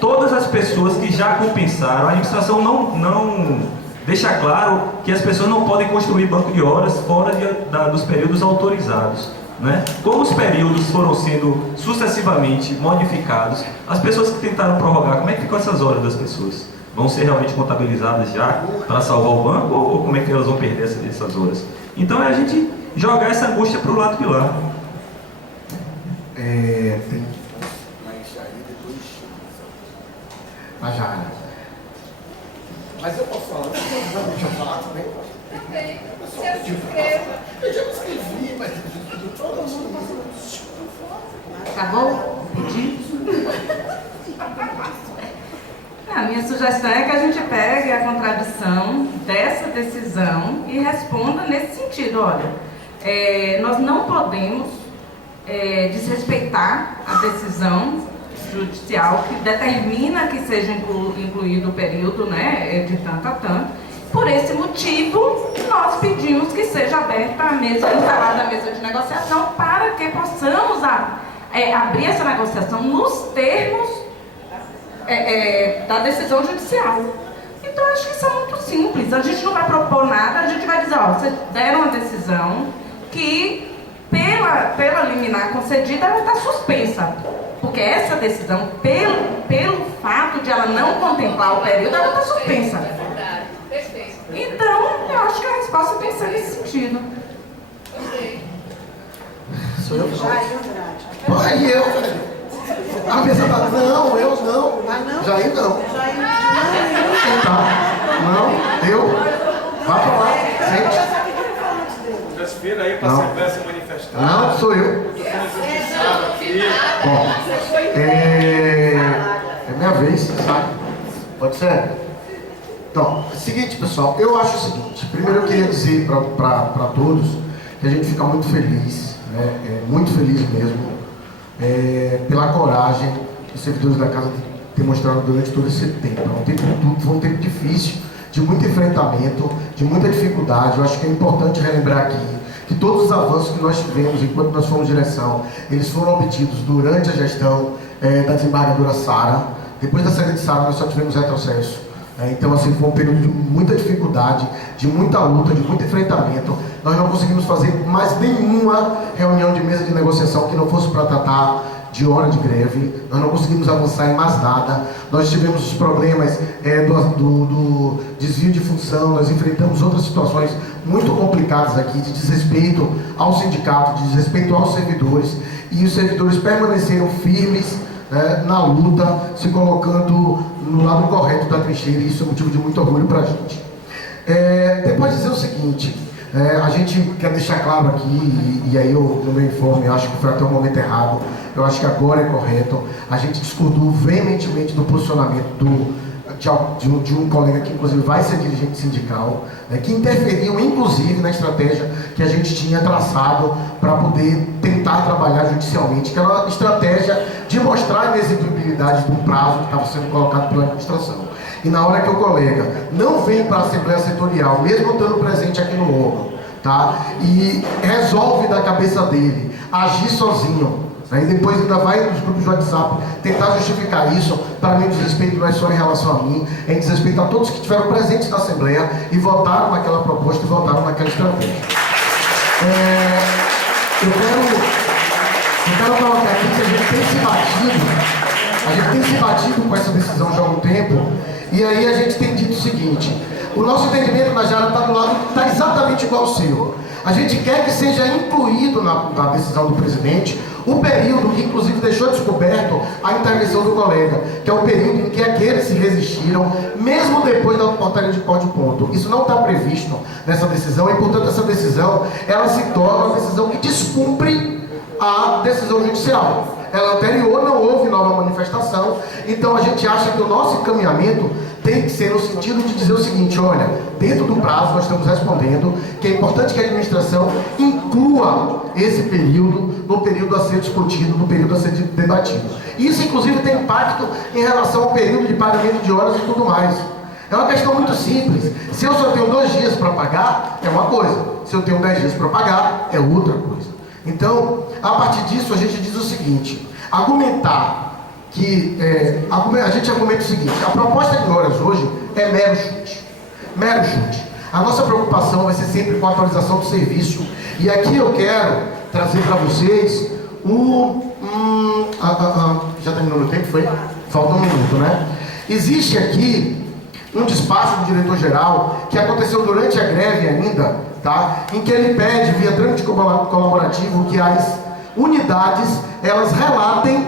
todas as pessoas que já compensaram, a administração não deixa claro que as pessoas não podem construir banco de horas fora dos períodos autorizados, né? Como os períodos foram sendo sucessivamente modificados, as pessoas que tentaram prorrogar, como é que ficam essas horas das pessoas? Vão ser realmente contabilizadas já para salvar o banco ou como é que elas vão perder essas horas? Então é a gente jogar essa angústia para o lado de lá. A Jara. Mas eu posso falar, deixa eu falar também? Também. Se inscreva. Eu já me inscrevi, mas todo mundo passou. Tá bom? Pedi? A minha sugestão é que a gente pegue a contradição dessa decisão e responda nesse sentido. Olha, nós não podemos desrespeitar a decisão judicial que determina que seja incluído o período, né, de tanto a tanto. Por esse motivo, nós pedimos que seja aberta a mesa, instalada a mesa de negociação, para que possamos abrir essa negociação nos termos da decisão judicial. Então, acho que isso é muito simples. A gente não vai propor nada, a gente vai dizer, ó, vocês deram uma decisão que, pela liminar concedida, ela está suspensa. Porque essa decisão, pelo fato de ela não contemplar o período, ela está suspensa. É verdade. Perfeito. Então, eu acho que a resposta tem que ser nesse sentido. Gostei. Sou eu? Jair Andrade. Aí eu. A mesa tá. Não, eu não. Ah, não? Jair não. Jair não. Tá. Não, eu. Vá pra lá. Sente. Transfira aí para a Assembleia se manifestar. Não, sou eu. Bom, é minha vez, sabe? Pode ser? Então, é o seguinte, pessoal, eu acho o seguinte. Primeiro eu queria dizer para todos que a gente fica muito feliz, né? Muito feliz mesmo, pela coragem que os servidores da casa demonstraram durante todo esse tempo. Foi um tempo difícil, de muito enfrentamento, de muita dificuldade. Eu acho que é importante relembrar aqui que todos os avanços que nós tivemos enquanto nós fomos direção, eles foram obtidos durante a gestão da desembargadora Sara. Depois da saída de Sara, nós só tivemos retrocesso. Então, assim, foi um período de muita dificuldade, de muita luta, de muito enfrentamento. Nós não conseguimos fazer mais nenhuma reunião de mesa de negociação que não fosse para tratar de hora de greve. Nós não conseguimos avançar em mais nada. Nós tivemos os problemas do desvio de função, nós enfrentamos outras situações muito complicadas aqui, de desrespeito ao sindicato, de desrespeito aos servidores, e os servidores permaneceram firmes, né, na luta, se colocando no lado correto da trincheira, e isso é motivo de muito orgulho para a gente. Depois dizer o seguinte, a gente quer deixar claro aqui, e aí eu, no meu informe, acho que foi até o momento errado, eu acho que agora é correto, a gente discordou veementemente do posicionamento de um colega que inclusive vai ser dirigente sindical, né, que interferiu inclusive na estratégia que a gente tinha traçado para poder tentar trabalhar judicialmente, que era uma estratégia de mostrar a inexigibilidade do prazo que estava sendo colocado pela administração. E na hora que o colega não vem para a Assembleia Setorial, mesmo estando presente aqui no órgão, tá, e resolve da cabeça dele agir sozinho, e depois ainda vai nos grupos de WhatsApp tentar justificar isso, para mim o desrespeito não é só em relação a mim, é em desrespeito a todos que estiveram presentes na Assembleia e votaram naquela proposta e votaram naquela estratégia. Eu quero colocar aqui que a gente tem se batido com essa decisão já há um tempo, e aí a gente tem dito o seguinte: o nosso entendimento na Jara está do lado, está exatamente igual ao seu. a gente quer que seja incluído na decisão do presidente o período que inclusive deixou descoberto a intervenção do colega, que é o período em que aqueles se resistiram, mesmo depois da portaria de código ponto. Isso não está previsto nessa decisão e, portanto, essa decisão, ela se torna uma decisão que descumpre a decisão judicial. Ela anterior não houve nova manifestação, então a gente acha que o nosso encaminhamento tem que ser no sentido de dizer o seguinte: olha, dentro do prazo nós estamos respondendo que é importante que a administração inclua esse período no período a ser discutido, no período a ser debatido. Isso inclusive tem impacto em relação ao período de pagamento de horas e tudo mais. É uma questão muito simples. Se eu só tenho 2 dias para pagar, é uma coisa. Se eu tenho 10 dias para pagar, é outra coisa. Então, a partir disso, a gente diz o seguinte: argumentar que... a gente argumenta o seguinte: a proposta de horas hoje é mero chute. Mero chute. A nossa preocupação vai ser sempre com a atualização do serviço. E aqui eu quero trazer para vocês já terminou meu tempo, foi? Falta 1 minuto, né? Existe aqui um despacho do diretor-geral que aconteceu durante a greve ainda, tá? Em que ele pede, via trâmite colaborativo, que as unidades, elas relatem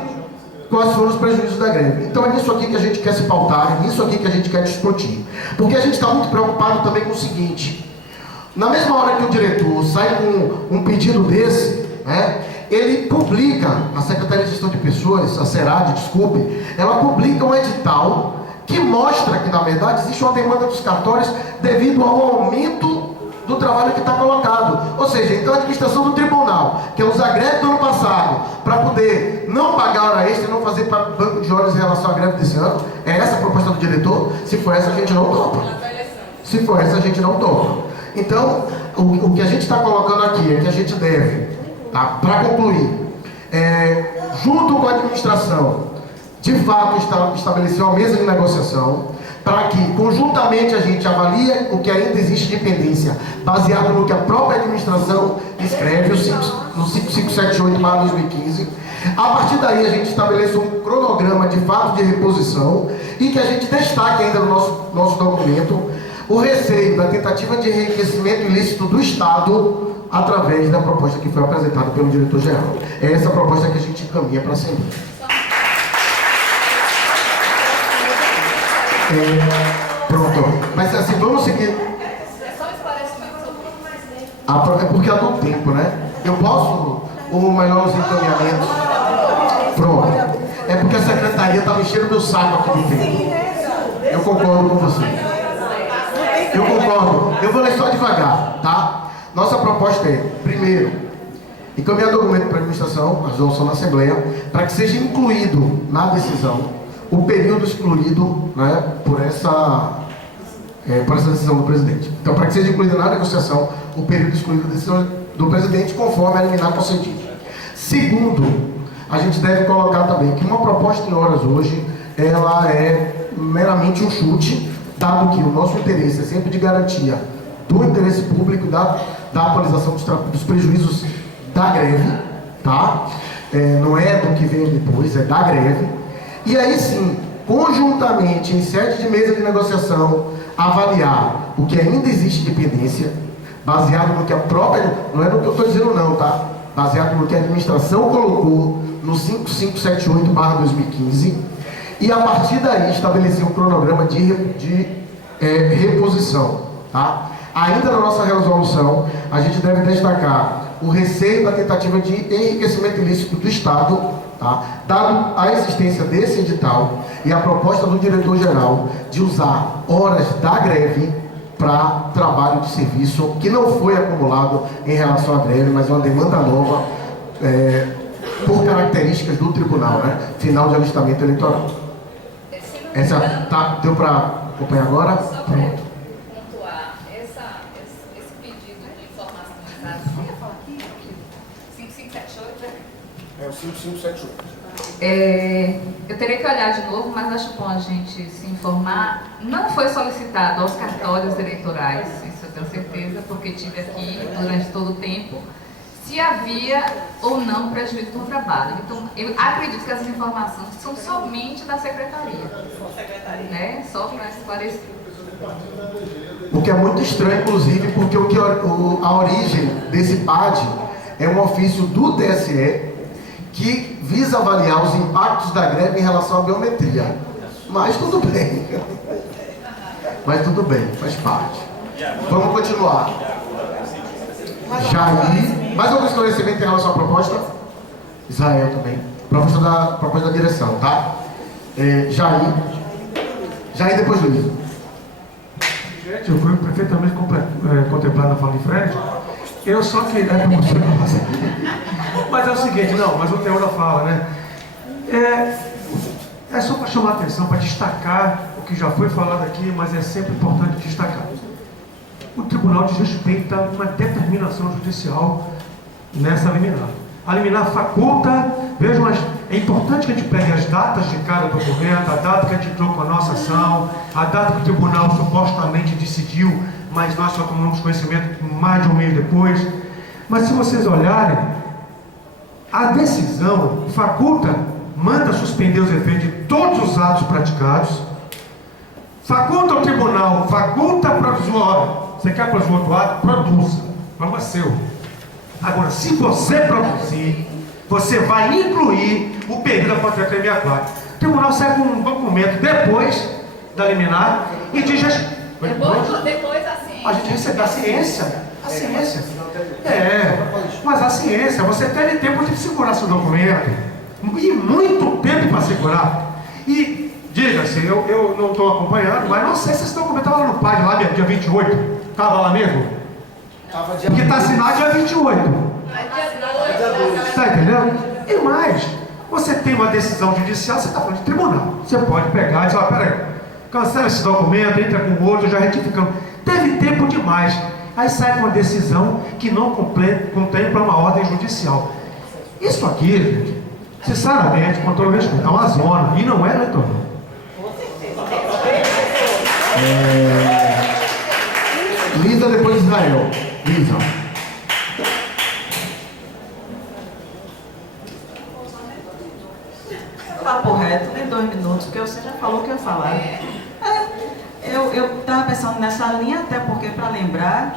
quais foram os prejuízos da greve. Então é nisso aqui que a gente quer se pautar, é nisso aqui que a gente quer discutir. Porque a gente está muito preocupado também com o seguinte: na mesma hora que o diretor sai com um pedido desse, né, ele publica, a Secretaria de Gestão de Pessoas, a SERAD, desculpe, ela publica um edital que mostra que, na verdade, existe uma demanda dos cartórios devido ao aumento do trabalho que está colocado. Ou seja, então a administração do tribunal, que usar a greve do ano passado para poder não pagar hora extra e não fazer banco de horas em relação à greve desse ano, é essa a proposta do diretor? Se for essa, a gente não topa. Se for essa, a gente não topa. Então, o que a gente está colocando aqui é que a gente deve, tá, para concluir, junto com a administração, de fato estabelecer uma mesa de negociação para que conjuntamente a gente avalie o que ainda existe de pendência, baseado no que a própria administração escreve, no 5578/2015. A partir daí a gente estabeleça um cronograma de fato de reposição e que a gente destaque ainda no nosso documento o receio da tentativa de enriquecimento ilícito do Estado através da proposta que foi apresentada pelo diretor-geral. É essa proposta que a gente encaminha para a Assembleia. Pronto. Mas assim, vamos seguir. É só um esclarecimento. É porque há todo tempo, né? Eu posso, ou melhor, os encaminhamentos. Pronto. É porque a secretaria estava enchendo meu saco aqui de tempo. Eu concordo com você. Eu concordo. Eu vou ler só devagar, tá? Nossa proposta é, primeiro, encaminhar documento para a administração, a resolução na Assembleia, para que seja incluído na decisão o período excluído, né, por essa decisão do presidente. Então, para que seja incluído na negociação o período excluído da decisão do presidente, conforme a liminar concedida. Segundo, a gente deve colocar também que uma proposta em horas hoje, ela é meramente um chute, dado que o nosso interesse é sempre de garantia do interesse público, da atualização dos prejuízos da greve, tá? Não é do que vem depois, é da greve. E aí sim, conjuntamente, em sede de mesa de negociação, avaliar o que ainda existe de pendência, baseado no que a própria, não é no que eu estou dizendo não, tá? Baseado no que a administração colocou no 5578/2015, e a partir daí estabelecer um cronograma de reposição, tá? Ainda na nossa resolução, a gente deve destacar o receio da tentativa de enriquecimento ilícito do Estado, tá? Dado a existência desse edital e a proposta do diretor-geral de usar horas da greve para trabalho de serviço que não foi acumulado em relação à greve, mas é uma demanda nova por características do tribunal, né? Final de alistamento eleitoral. Essa, tá, deu para acompanhar agora? Pronto. Pontuar esse pedido de informações. Você ia falar aqui? 5578, né? É o 5578. Eu teria que olhar de novo, mas acho bom a gente se informar. Não foi solicitado aos cartórios eleitorais, isso eu tenho certeza, porque tive aqui durante todo o tempo, se havia ou não prejuízo no trabalho. Então, eu acredito que essas informações são somente da secretaria. Né? Só para esclarecer. O que é muito estranho, inclusive, porque a origem desse PAD é um ofício do TSE que visa avaliar os impactos da greve em relação à biometria. Mas tudo bem. Mas tudo bem, faz parte. Vamos continuar. Jair, mais algum esclarecimento em relação à proposta? Israel também. Proposta da direção, tá? Jair depois Luiz. Gente, eu fui perfeitamente contemplado na fala de Fred. Eu só queria mas é o seguinte, não, mas o teor da fala, né? É só para chamar a atenção, para destacar o que já foi falado aqui, mas é sempre importante destacar. O tribunal desrespeita uma determinação judicial nessa liminar. A liminar faculta, vejam, é importante que a gente pegue as datas de cada documento, a data que a gente entrou com a nossa ação, a data que o tribunal supostamente decidiu, mas nós só tomamos conhecimento mais de um mês depois. Mas se vocês olharem, a decisão faculta, manda suspender os efeitos de todos os atos praticados, faculta ao tribunal, faculta provisório. Você quer produzir outro ato? Produza. O problema é seu. Agora, se você produzir, você vai incluir o período da portaria 364. O tribunal sai com um documento depois da liminar e diz... Depois assim. A gente recebe a ciência. A ciência. Mas a ciência, você teve tempo de segurar seu documento. E muito tempo para segurar. E, diga-se, eu não estou acompanhando, mas não sei se esse documento estava lá no PAD, lá dia 28. Estava lá mesmo? Porque está assinado dia 28. Está entendendo? E mais, você tem uma decisão judicial, você está falando de tribunal. Você pode pegar e dizer, peraí, cancela esse documento, entra com outro, já retificamos. Teve tempo demais. Aí sai com uma decisão que não contempla uma ordem judicial. Isso aqui, gente, sinceramente, com todo respeito, é uma zona e não é eleitoral. Lisa depois Israel. Lisa. Papo reto, nem 2 minutos, porque você já falou o que eu ia falar. Eu estava pensando nessa linha, até porque, para lembrar,